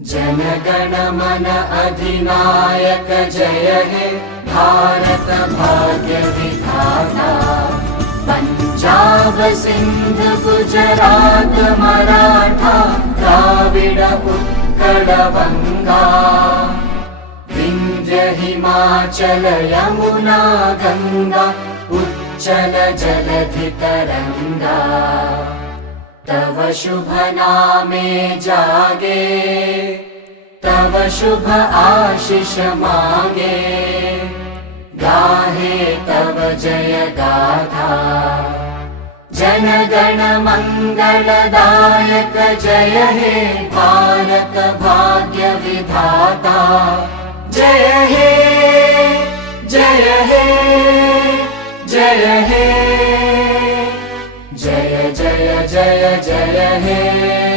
जनगण मन अधिनायक जय हे भारत भाग्य विधाता। पंजाब सिंध गुजरात मराठा द्राविड उत्कल बंगा। विंध्य हिमाचल यमुना गंगा उच्चल जलधि तरंगा। तव शुभ नामे जागे तव शुभ आशीष मागे। गाहे तव जय गाथा जनगण मंगलदायक जय हे भारत भाग्य विधाता। जय हे जय हे जय हे जय जय जय जय हे।